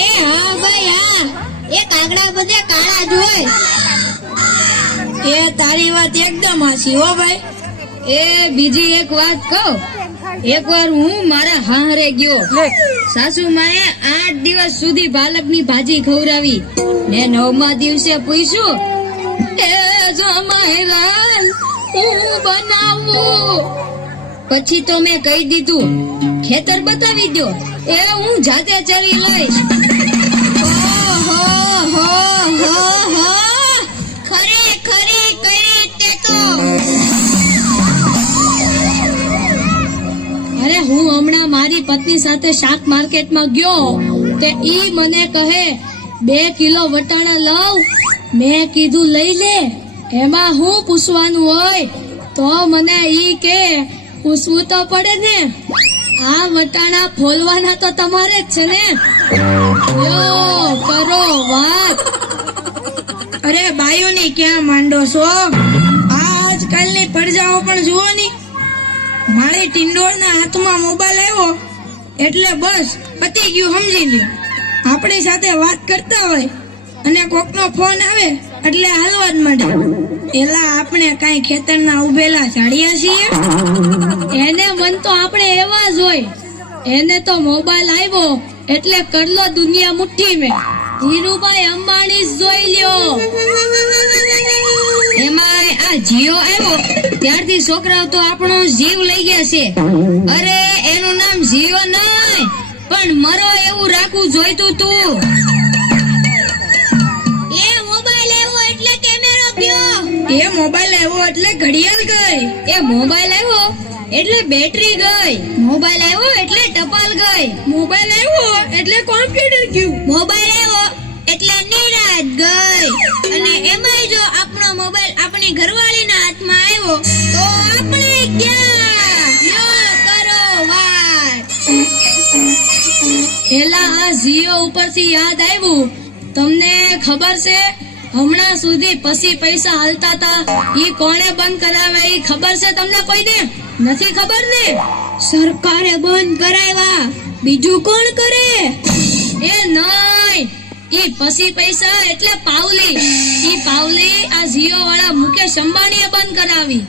એ હા ભાઈ હા, એ કાગડા બધે કાળા જ હોય. એ તારી વાત એકદમ હાચી હો ભાઈ. એ બીજી એક વાત કહું. એકવાર હું મારા હાહરે ગયો. સાસુ માએ 8 દિવસ સુધી પાલકની ભાજી ખવડાવી ને 9મા દિવસે પૂછ્યું, એ જમાઈરા હું બનાવું? પછી તો મેં કહી દીધું, ખેતર બતાવી દો, એ હું જાતે ચરી લઈશ. ઓહો હો હો હો, ખરેખરી કરી તે તો. અરે હું હમણાં મારી પત્ની સાથે શાક માર્કેટમાં ગયો તે ઈ મને કહે 2 કિલો વટાણા લાવ. મેં કીધું લઈ લે, એમાં હું પૂછવાનું હોય? તો મને ઈ કે પૂછવું તો પડે ને, આ વટાણા ફોલવાના તો તમારે જ છે ને. યો કરો વાત. અરે બાયોની ક્યાં માંડો છો? આજકાલની પ્રજાઓ પણ જુઓ ની. મારી ટિંડોળના હાથમાં મોબાઈલ આવ્યો એટલે બસ પતી ગયું, સમજી લ્યો. આપણી સાથે વાત કરતા હોય અને કોકનો ફોન આવે એટલે હાલવા જ માંડે. એલા આપણે કાંઈ ખેતરના ઉભેલા ઝાડિયા છીએ? એને મન તો આપણે એવા જ હોય. એને તો મોબાઈલ આવ્યો એટલે કરલો દુનિયા મુઠ્ઠી મેં. ધીરુભાઈ અંબાણી જ જોઈ લ્યો. એમાં આ જીઓ આવ્યો ત્યારથી છોકરાઓ તો આપણો જીવ લઈ ગયા છે. અરે એનું નામ જીઓ નહીં પણ મરો એવું રાખવું જોઈતું તું. એ મોબાઈલ આવ્યો એટલે કેમેરો ગયો. એ મોબાઈલ આવ્યો એટલે ઘડિયાળ ગઈ. એ મોબાઈલ આવ્યો એટલે બેટરી ગઈ. મોબાઈલ આવ્યો એટલે ટપાલ ગઈ. મોબાઈલ આવ્યો એટલે કોમ્પ્યુટર ગયું. મોબાઈલ આવ્યો એટલે નિરાત ગઈ. અને એમાંય જો આપણો મોબાઈલ આપણી ઘરવાળીના હાથમાં આવ્યો તો આપણે ગયા. યો કરો વાત. એલા આ જીઓ ઉપરથી યાદ આવ્યું, તમને ખબર છે હમણાં સુધી પછી પૈસા હાલતા હતા ઈ કોણે બંધ કરાવે? ઈ ખબર છે તમને કોઈને? નથી ખબર ને? સરકારે બંધ કરાવ્યા, બીજું કોણ કરે? એ નહીં, ઈ પછી પૈસા એટલે પાવલી. ઈ પાવલી આ જીઓ વાળા મુકેશ અંબાણીએ બંધ કરાવી.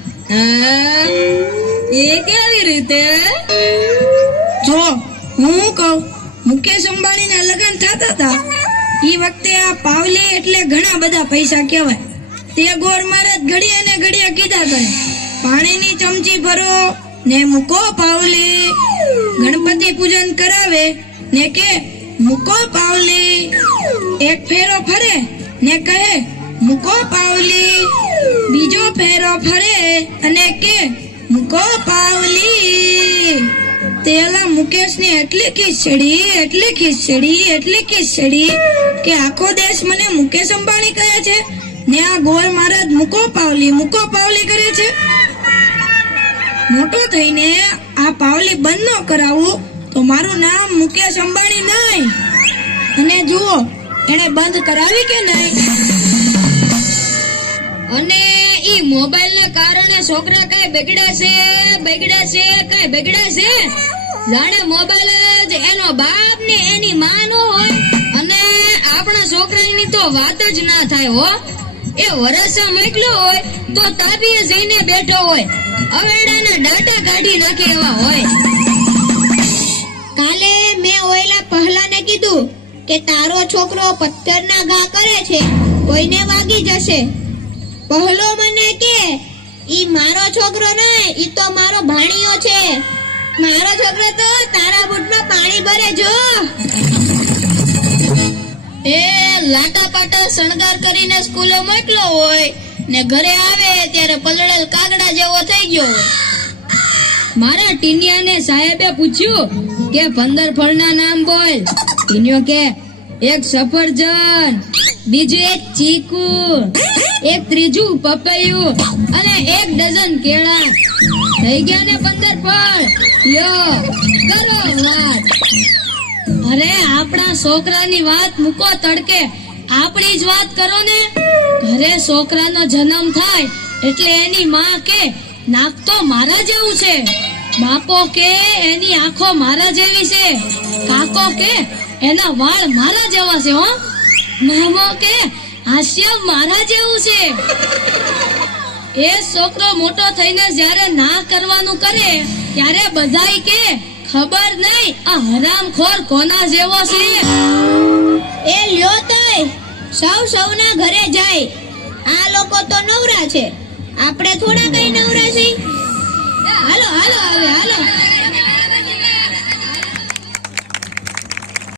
એ કેવી રીતે? જો હું કહું, મુકેશ અંબાણીના લગ્ન થતા હતા ઈ વખતે આ પાવલી એટલે ઘણા બધા પૈસા કહેવાય. તે ગોર મહારાજ ઘડિયા ને ઘડિયા કીધા કરે, પાણીની ચમચી ભરો ને મૂકો પાવલી. ગણપતિ પૂજન કરાવે ને કે મૂકો પાવલી. એક ફેરો ફરે ને કહે મૂકો પાવલી. બીજો ફેરો ફરે અને કે મૂકો પાવલી. તેલા મુકેશની એટલી ખીચડી કે આખો દેશ મને મુકેશ અંબાણી કહે છે ને આ ગોર મહારાજ મૂકો પાવલી કરે છે. મોટો થઈને આ પાવલી બંધ ન કરાવું તો મારું નામ મુકેશ અંબાણી નહીં. અને જુઓ એને બંધ કરાવી કે નહીં. અને ઈ મોબાઈલ ના કારણે છોકરા કઈ બગડ્યા છે. જાણે મોબાઈલ જ એનો બાપ ને એની માં નો હોય. અને આપણા છોકરાની તો વાત જ ના થાય હો. એ વરસા મોકલ્યો હોય તો તાબીએ જઈને બેઠો હોય, અવેડાના ડાટા કાઢી નાખે એવા હોય. કાલે મેં ઓયલા પહેલાને કીધું કે તારો છોકરો પથ્થરના ઘા કરે છે, કોઈને વાગી જશે. પહેલો મને કે ઈ મારો છોકરો નહીં, ઈ તો મારો ભાણિયો છે. મારો છોકરો તો તારા બૂટમાં પાણી ભરે જો. એ લાટા પાટા શણગાર કરીને સ્કૂલે મોકલ્યો હોય ને ઘરે આવે ત્યારે પલળેલ કાગડા જેવો થઈ ગયો હોય. મારા ટીનિયાને સાહેબે પૂછ્યું કે 15 ફળના નામ બોલ. ટીનિયો કે એક સફરજન, બીજું એક ચીકુ, એક ત્રીજું પપૈયું અને 1 ડઝન કેળા. થઈ ગયા ને 15 ફળ. યો કરો વાત. અરે આપણા છોકરાની વાત મૂકો તડકે, આપણી જ વાત કરો ને. ઘરે છોકરાનો જન્મ થાય એટલે એની માં કે નાક તો મારા જેવું છે, બાપો કે એની આંખો મારા જેવી છે, કાકો કે એના વાળ મારા જેવા છે હો. મામો કે હાસ્ય મારા જેવું છે. એ છોકરો મોટો થઈને જ્યારે ના કરવાનું કરે ત્યારે બધાય કે ખબર નહીં આ હરામખોર કોના જેવો છે. એ લ્યો તોય સૌના ઘરે જાય. આ લોકો તો નવરા છે, આપણે થોડા કઈ નવરા છીએ. હાલો હાલો હવે હાલો.